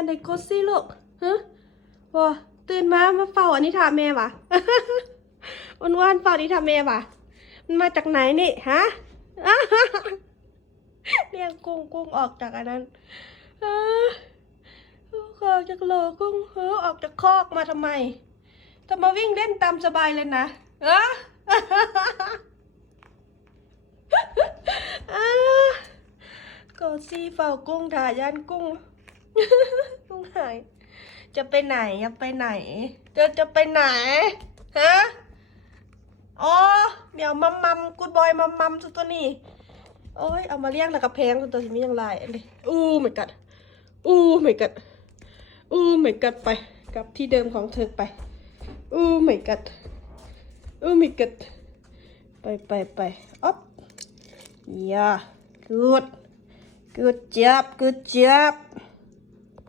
อันไหนกดสิลูกฮะว้าตื่นมามาเฝ้าอันนี้ถามแม่วะวันวานเฝ้าอันนี้ถามแม่วะมันมาจากไหนนี่ฮะเรียกกุ้งกุ้งออกจากอันนั้นออกจากโหลกุ้งเออออกจากคอกมาทำไมจะมาวิ่งเล่นตามสบายเลยนะเอออ่ากดซีเฝ้ากุ้งถ่ายยันกุ้ง กุ้งหายจะไปไหนจะไปไหน จะจะไปไหน ฮะอ๋อเหมียวมัมมัมกูดบอยมัมมัมตัวนี้ โอ้ย เอามาเลี้ยงแล้วก็แพงตัวที่มีอย่างไรเลยอู้ไม่กัด อู้ไม่กัด อู้ไม่กัดไป กลับที่เดิมของเธอไป อู้ไม่กัด อู้ไม่กัด ไปไปไปอ๊อ Yeah, good. Good job, good job.